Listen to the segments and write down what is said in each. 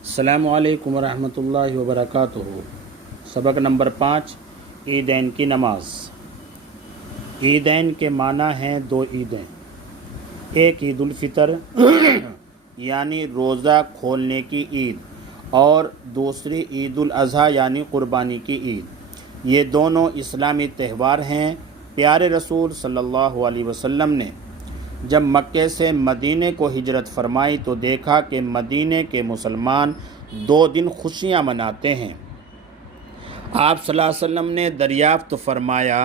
السلام علیکم ورحمۃ اللہ وبرکاتہ۔ سبق نمبر 5، عیدین کی نماز۔ عیدین کے معنی ہیں دو عیدیں، ایک عید الفطر یعنی روزہ کھولنے کی عید، اور دوسری عید الاضحیٰ یعنی قربانی کی عید۔ یہ دونوں اسلامی تہوار ہیں۔ پیارے رسول صلی اللہ علیہ وسلم نے جب مکے سے مدینے کو ہجرت فرمائی تو دیکھا کہ مدینے کے مسلمان 2 دن خوشیاں مناتے ہیں۔ آپ صلی اللہ علیہ وسلم نے دریافت فرمایا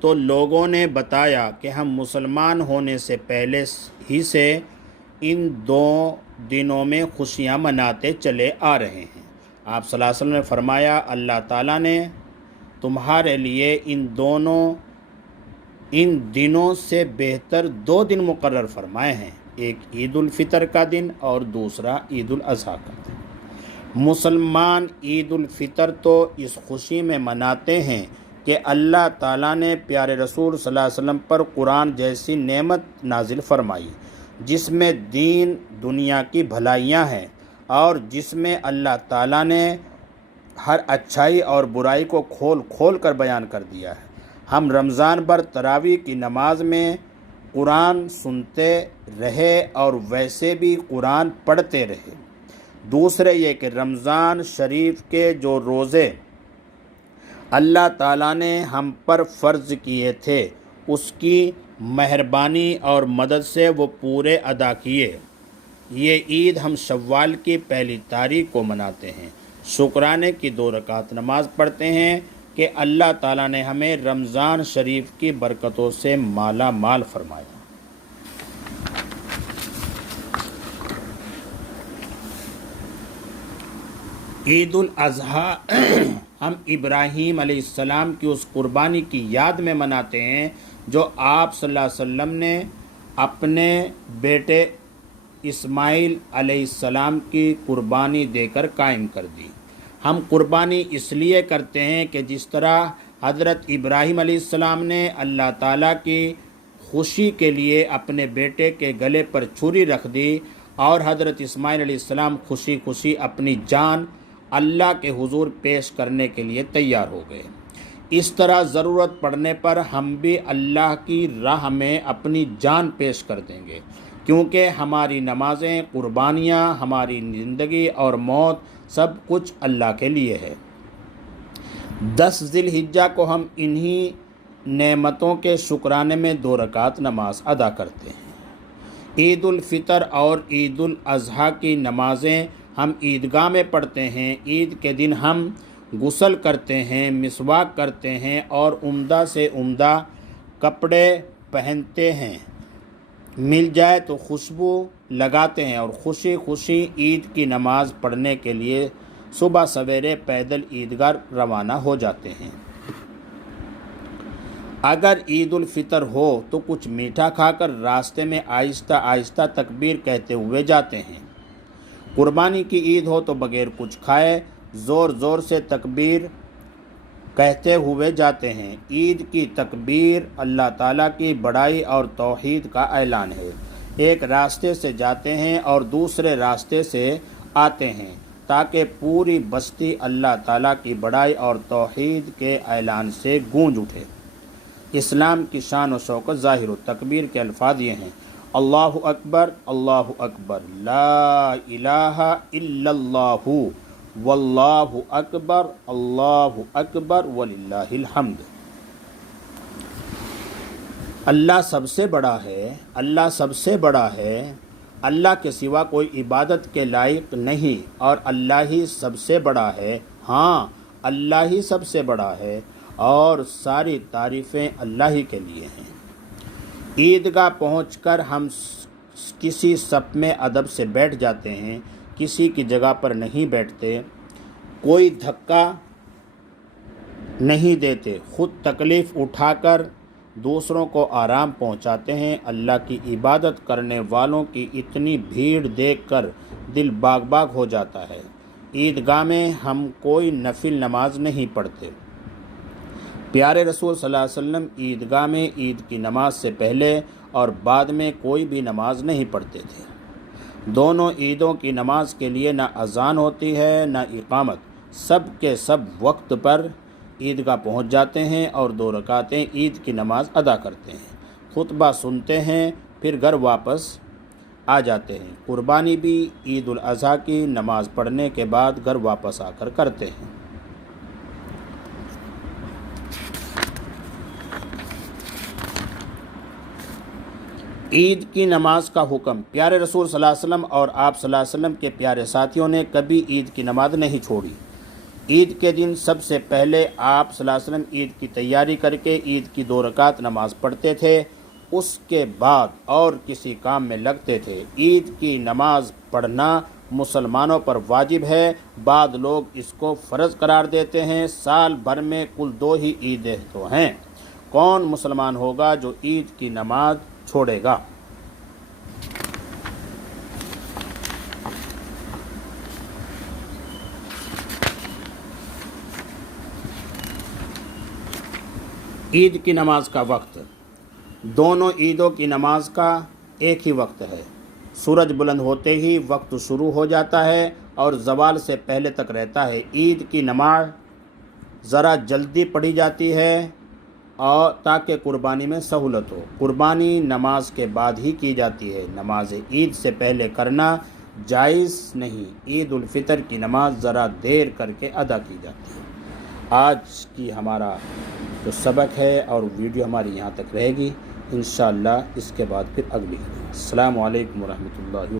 تو لوگوں نے بتایا کہ ہم مسلمان ہونے سے پہلے ہی سے ان 2 دنوں میں خوشیاں مناتے چلے آ رہے ہیں۔ آپ صلی اللہ علیہ وسلم نے فرمایا اللہ تعالیٰ نے تمہارے لیے ان دنوں سے بہتر 2 دن مقرر فرمائے ہیں، ایک عید الفطر کا دن اور دوسرا عید الاضحیٰ کا دن۔ مسلمان عید الفطر تو اس خوشی میں مناتے ہیں کہ اللہ تعالیٰ نے پیارے رسول صلی اللہ علیہ وسلم پر قرآن جیسی نعمت نازل فرمائی، جس میں دین دنیا کی بھلائیاں ہیں اور جس میں اللہ تعالیٰ نے ہر اچھائی اور برائی کو کھول کھول کر بیان کر دیا ہے۔ ہم رمضان بھر تراویح کی نماز میں قرآن سنتے رہے اور ویسے بھی قرآن پڑھتے رہے۔ دوسرے یہ کہ رمضان شریف کے جو روزے اللہ تعالیٰ نے ہم پر فرض کیے تھے اس کی مہربانی اور مدد سے وہ پورے ادا کیے۔ یہ عید ہم شوال کی 1 تاریخ کو مناتے ہیں۔ شکرانے کی 2 رکعت نماز پڑھتے ہیں کہ اللہ تعالیٰ نے ہمیں رمضان شریف کی برکتوں سے مالا مال فرمایا۔ عید الاضحیٰ ہم ابراہیم علیہ السلام کی اس قربانی کی یاد میں مناتے ہیں جو آپ صلی اللہ علیہ وسلم نے اپنے بیٹے اسماعیل علیہ السلام کی قربانی دے کر قائم کر دی۔ ہم قربانی اس لیے کرتے ہیں کہ جس طرح حضرت ابراہیم علیہ السلام نے اللہ تعالیٰ کی خوشی کے لیے اپنے بیٹے کے گلے پر چھری رکھ دی اور حضرت اسماعیل علیہ السلام خوشی خوشی اپنی جان اللہ کے حضور پیش کرنے کے لیے تیار ہو گئے، اس طرح ضرورت پڑنے پر ہم بھی اللہ کی راہ میں اپنی جان پیش کر دیں گے، کیونکہ ہماری نمازیں، قربانیاں، ہماری زندگی اور موت سب کچھ اللہ کے لیے ہے۔ 10 ذی الحجہ کو ہم انہی نعمتوں کے شکرانے میں 2 رکعت نماز ادا کرتے ہیں۔ عید الفطر اور عید الاضحیٰ کی نمازیں ہم عیدگاہ میں پڑھتے ہیں۔ عید کے دن ہم غسل کرتے ہیں، مسواک کرتے ہیں اور عمدہ سے عمدہ کپڑے پہنتے ہیں، مل جائے تو خوشبو لگاتے ہیں اور خوشی خوشی عید کی نماز پڑھنے کے لیے صبح سویرے پیدل عیدگاہ روانہ ہو جاتے ہیں۔ اگر عید الفطر ہو تو کچھ میٹھا کھا کر راستے میں آہستہ آہستہ تکبیر کہتے ہوئے جاتے ہیں۔ قربانی کی عید ہو تو بغیر کچھ کھائے زور زور سے تکبیر کہتے ہوئے جاتے ہیں۔ عید کی تکبیر اللہ تعالیٰ کی بڑائی اور توحید کا اعلان ہے۔ ایک راستے سے جاتے ہیں اور دوسرے راستے سے آتے ہیں تاکہ پوری بستی اللہ تعالیٰ کی بڑائی اور توحید کے اعلان سے گونج اٹھے۔ اسلام کی شان و شوکت ظاہر و تکبیر کے الفاظ یہ ہیں: اللہ اکبر، اللہ اکبر، لا الہ الا اللہ، واللہ اکبر، اللہ اکبر، وللہ الحمد۔ اللہ سب سے بڑا ہے، اللہ سب سے بڑا ہے، اللہ کے سوا کوئی عبادت کے لائق نہیں اور اللہ ہی سب سے بڑا ہے، ہاں اللہ ہی سب سے بڑا ہے اور ساری تعریفیں اللہ ہی کے لیے ہیں۔ عیدگاہ پہنچ کر ہم کسی صف میں ادب سے بیٹھ جاتے ہیں، کسی کی جگہ پر نہیں بیٹھتے، کوئی دھکا نہیں دیتے، خود تکلیف اٹھا کر دوسروں کو آرام پہنچاتے ہیں۔ اللہ کی عبادت کرنے والوں کی اتنی بھیڑ دیکھ کر دل باغ باغ ہو جاتا ہے۔ عیدگاہ میں ہم کوئی نفل نماز نہیں پڑھتے۔ پیارے رسول صلی اللہ علیہ وسلم عیدگاہ میں عید کی نماز سے پہلے اور بعد میں کوئی بھی نماز نہیں پڑھتے تھے۔ دونوں عیدوں کی نماز کے لیے نہ اذان ہوتی ہے نہ اقامت، سب کے سب وقت پر عیدگاہ پہنچ جاتے ہیں اور 2 رکعتیں عید کی نماز ادا کرتے ہیں، خطبہ سنتے ہیں، پھر گھر واپس آ جاتے ہیں۔ قربانی بھی عید الاضحیٰ کی نماز پڑھنے کے بعد گھر واپس آ کر کرتے ہیں۔ عید کی نماز کا حکم۔ پیارے رسول صلی اللہ علیہ وسلم اور آپ صلی اللہ علیہ وسلم کے پیارے ساتھیوں نے کبھی عید کی نماز نہیں چھوڑی۔ عید کے دن سب سے پہلے آپ صلی اللہ علیہ وسلم عید کی تیاری کر کے عید کی 2 رکعت نماز پڑھتے تھے، اس کے بعد اور کسی کام میں لگتے تھے۔ عید کی نماز پڑھنا مسلمانوں پر واجب ہے، بعض لوگ اس کو فرض قرار دیتے ہیں۔ سال بھر میں کل 2 ہی عیدیں تو ہیں، کون مسلمان ہوگا جو عید کی نماز چھوڑے گا؟ عید کی نماز کا وقت۔ دونوں عیدوں کی نماز کا ایک ہی وقت ہے، سورج بلند ہوتے ہی وقت شروع ہو جاتا ہے اور زوال سے پہلے تک رہتا ہے۔ عید کی نماز ذرا جلدی پڑھی جاتی ہے اور تاکہ قربانی میں سہولت ہو۔ قربانی نماز کے بعد ہی کی جاتی ہے، نماز عید سے پہلے کرنا جائز نہیں۔ عید الفطر کی نماز ذرا دیر کر کے ادا کی جاتی ہے۔ آج کی ہمارا جو سبق ہے اور ویڈیو ہماری یہاں تک رہے گی، انشاءاللہ اس کے بعد پھر اگلی۔ السلام علیکم ورحمۃ اللہ۔